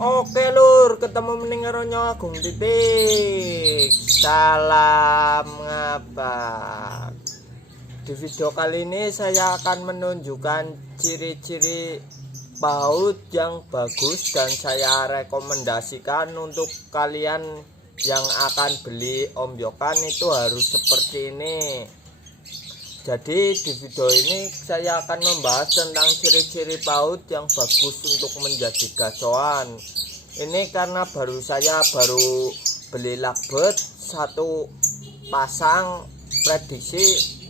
Oke lur, ketemu mending karo nyawa Agung Titik. Salam ngapa. Di video kali ini saya akan menunjukkan ciri-ciri paut yang bagus dan saya rekomendasikan untuk kalian yang akan beli ombyokan itu harus seperti ini. Jadi di video ini saya akan membahas tentang ciri-ciri paut yang bagus untuk menjadi gacoan. Ini karena saya baru beli lakbet satu pasang, prediksi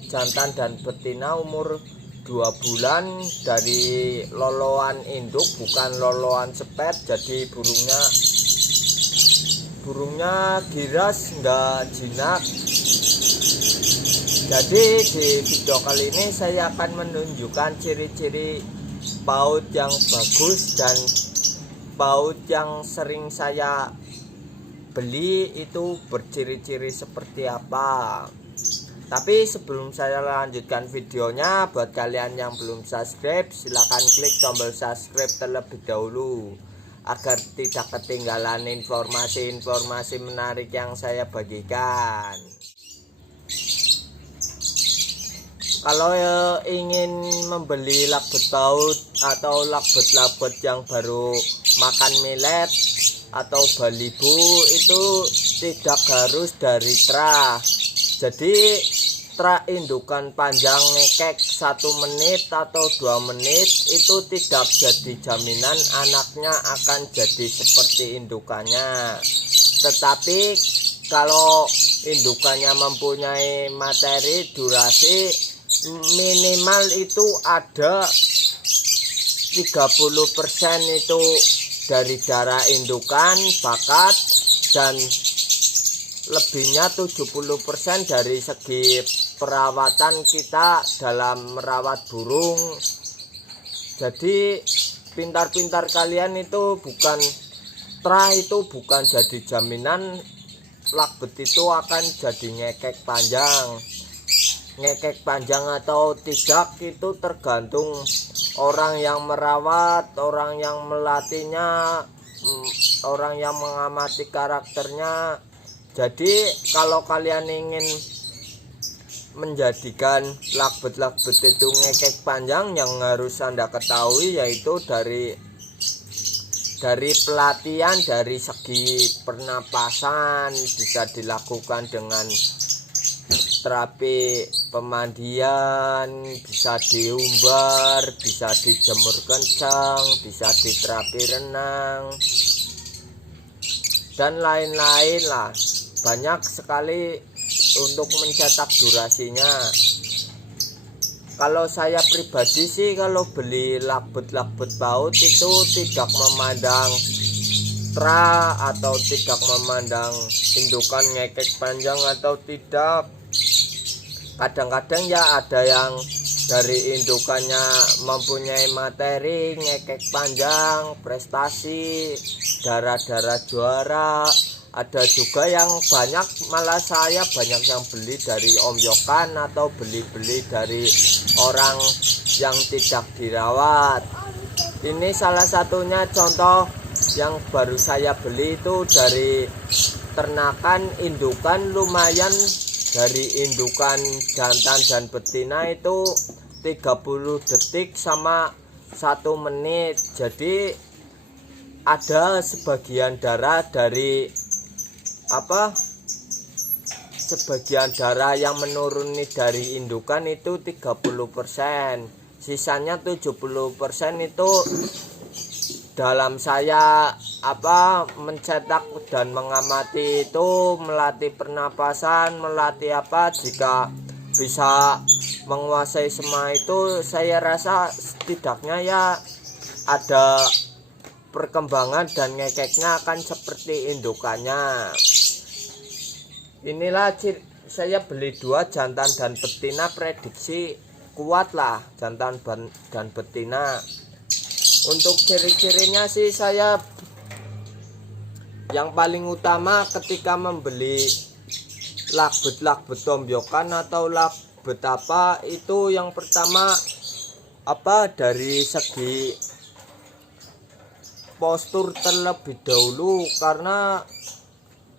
jantan dan betina umur 2 bulan, dari loloan induk bukan loloan sepet. Jadi burungnya giras, enggak jinak. Jadi di video kali ini saya akan menunjukkan ciri-ciri paut yang bagus dan paut yang sering saya beli itu berciri-ciri seperti apa. Tapi sebelum saya lanjutkan videonya, buat kalian yang belum subscribe silahkan klik tombol subscribe terlebih dahulu agar tidak ketinggalan informasi-informasi menarik yang saya bagikan. Kalau ingin membeli lakbet paut atau lakbet-lakbet yang baru makan millet atau balibu itu tidak harus dari trah. Jadi trah indukan panjang ngekek 1 menit atau 2 menit itu tidak jadi jaminan anaknya akan jadi seperti indukannya. Tetapi kalau indukannya mempunyai materi durasi minimal itu ada 30% itu dari darah indukan bakat, dan lebihnya 70% dari segi perawatan kita dalam merawat burung. Jadi pintar-pintar kalian itu trah itu bukan jadi jaminan lakbet itu akan jadi ngekek panjang atau tidak. Itu tergantung orang yang merawat, orang yang melatihnya, orang yang mengamati karakternya. Jadi kalau kalian ingin menjadikan lakbet itu ngekek panjang, yang harus Anda ketahui yaitu dari pelatihan dari segi pernapasan bisa dilakukan dengan terapi pemandian, bisa diumbar, bisa dijemur kencang, bisa diterapi renang, dan lain-lain lah. Banyak sekali untuk mencetak durasinya. Kalau saya pribadi sih kalau beli lakbet paut itu tidak memandang trah atau tidak memandang indukan ngekek panjang atau tidak. Kadang-kadang ya ada yang dari indukannya mempunyai materi ngekek panjang, prestasi, darah-darah juara. Ada juga yang malah saya banyak yang beli dari ombyokan atau beli dari orang yang tidak dirawat. Ini salah satunya contoh yang baru saya beli itu dari ternakan indukan lumayan. Dari indukan jantan dan betina itu 30 detik sama 1 menit. Jadi ada sebagian darah yang menuruni dari indukan itu 30%. Sisanya 70% itu dalam saya mencetak dan mengamati itu, melatih pernapasan, melatih jika bisa menguasai semua itu, saya rasa setidaknya ya ada perkembangan dan ngekeknya akan seperti indukannya. Inilah saya beli 2 jantan dan betina, prediksi kuat lah jantan dan betina. Untuk ciri-cirinya sih saya yang paling utama ketika membeli lakbet ombyokan atau lakbet itu yang pertama dari segi postur terlebih dahulu, karena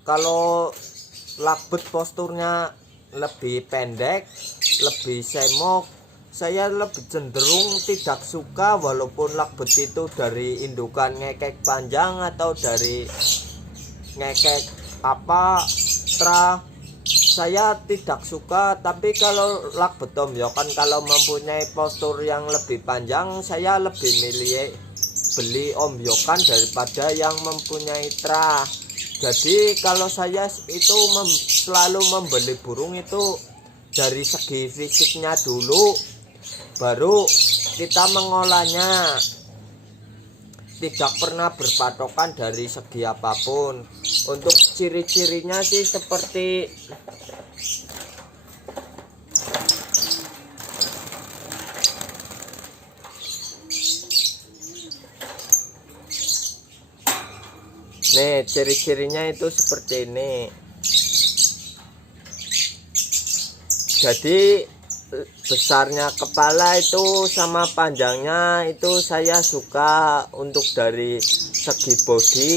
kalau lakbet posturnya lebih pendek, lebih semok, saya lebih cenderung tidak suka. Walaupun lakbet itu dari indukan ngekek panjang atau dari ngekek saya tidak suka. Tapi kalau lakbet tombyokan kalau mempunyai postur yang lebih panjang, saya lebih milih beli ombyokan daripada yang mempunyai trah. Jadi kalau saya itu selalu membeli burung itu dari segi fisiknya dulu, baru kita mengolahnya. Tidak pernah berpatokan dari segi apapun. Untuk ciri-cirinya sih seperti nih, ciri-cirinya itu seperti ini. Jadi besarnya kepala itu sama panjangnya itu saya suka. Untuk dari segi body,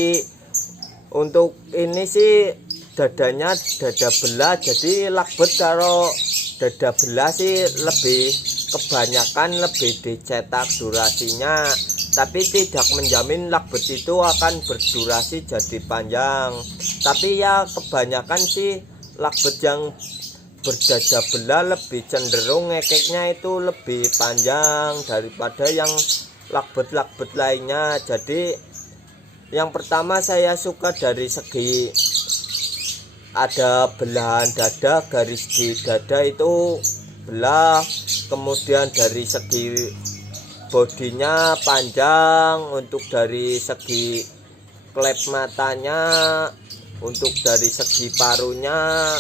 untuk ini sih dadanya dada belah. Jadi lakbet kalau dada belah sih lebih kebanyakan lebih dicetak durasinya, tapi tidak menjamin lakbet itu akan berdurasi jadi panjang. Tapi ya kebanyakan sih lakbet yang berdada belah lebih cenderung ngekeknya itu lebih panjang daripada yang lakbet-lakbet lainnya. Jadi yang pertama saya suka dari segi ada belahan dada, garis di dada itu belah. Kemudian dari segi bodinya panjang. Untuk dari segi klep matanya, untuk dari segi parunya,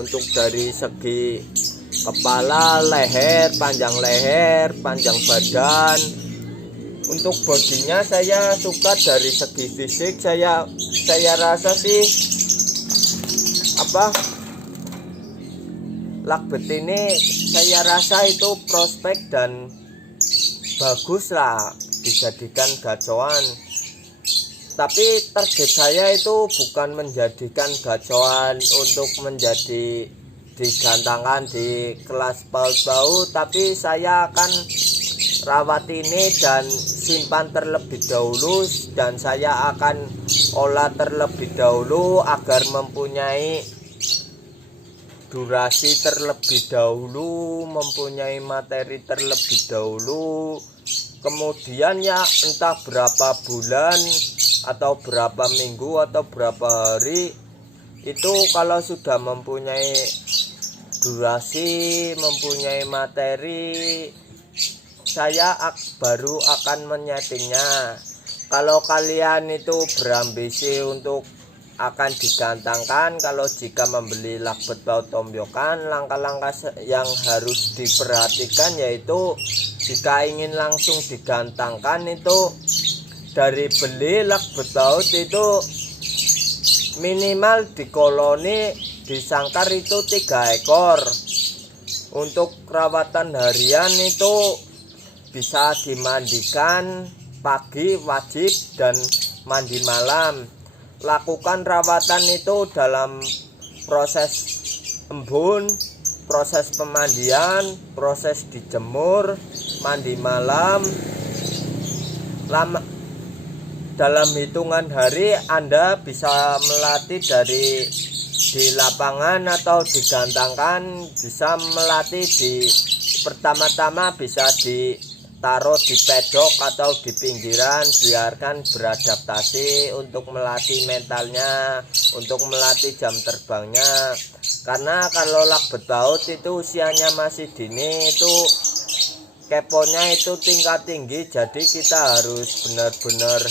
untuk dari segi kepala, leher, panjang badan. Untuk bodinya saya suka dari segi fisik. Saya rasa sih lakbet ini saya rasa itu prospek dan bagus lah dijadikan gacoan. Tapi target saya itu bukan menjadikan gacoan untuk menjadi digantangkan di kelas paut-paut, tapi saya akan rawat ini dan simpan terlebih dahulu, dan saya akan olah terlebih dahulu agar mempunyai durasi terlebih dahulu, mempunyai materi terlebih dahulu. Kemudian ya entah berapa bulan atau berapa minggu atau berapa hari itu, kalau sudah mempunyai durasi, mempunyai materi, saya baru akan menyetingnya. Kalau kalian itu berambisi untuk akan digantangkan, kalau jika membeli lakbet paut tombyokan, langkah-langkah yang harus diperhatikan yaitu jika ingin langsung digantangkan itu dari beli lakbet paut itu minimal di koloni di sangkar itu 3 ekor. Untuk perawatan harian itu bisa dimandikan pagi wajib dan mandi malam. Lakukan rawatan itu dalam proses embun, proses pemandian, proses dijemur, mandi malam. Dalam hitungan hari Anda bisa melatih dari di lapangan atau digantangkan, bisa melatih pertama-tama bisa ditaruh di pedok atau di pinggiran, biarkan beradaptasi untuk melatih mentalnya, untuk melatih jam terbangnya. Karena kalau lakbet paut itu usianya masih dini, itu keponya itu tingkat tinggi. Jadi kita harus benar-benar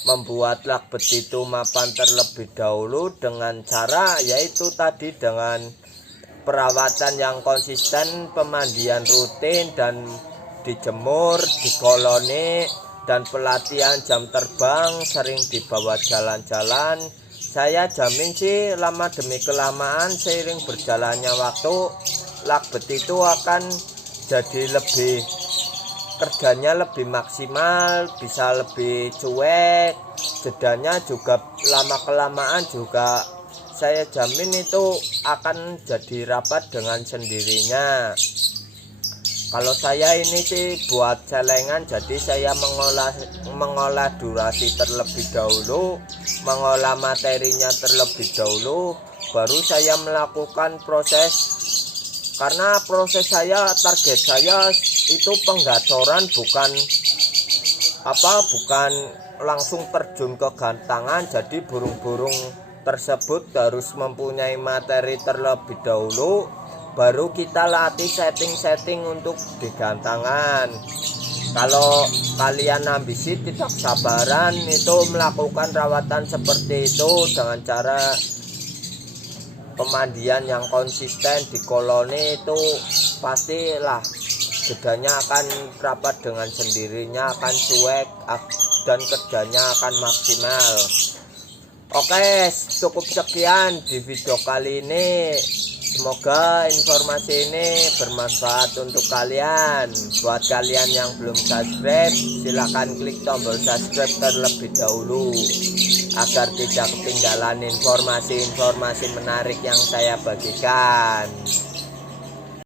membuat lakbet itu mapan terlebih dahulu dengan cara yaitu tadi dengan perawatan yang konsisten, pemandian rutin, dan dijemur, dikoloni, dan pelatihan jam terbang, sering dibawa jalan-jalan. Saya jamin sih lama demi kelamaan seiring berjalannya waktu lakbet itu akan jadi lebih kerjanya lebih maksimal, bisa lebih cuek, jedanya juga lama-kelamaan juga saya jamin itu akan jadi rapat dengan sendirinya. Kalau saya ini sih buat celengan, jadi saya mengolah durasi terlebih dahulu, mengolah materinya terlebih dahulu, baru saya melakukan proses. Karena proses saya, target saya itu penggacoran, bukan langsung terjun ke gantangan. Jadi burung-burung tersebut harus mempunyai materi terlebih dahulu, baru kita latih setting-setting untuk digantangan. Kalau kalian ambisi tidak sabaran itu melakukan rawatan seperti itu dengan cara pemandian yang konsisten di koloni, itu pastilah jedanya akan rapat dengan sendirinya, akan cuek dan kerjanya akan maksimal. Oke, cukup sekian di video kali ini. Semoga informasi ini bermanfaat untuk kalian. Buat kalian yang belum subscribe, silahkan klik tombol subscribe terlebih dahulu agar tidak ketinggalan informasi-informasi menarik yang saya bagikan.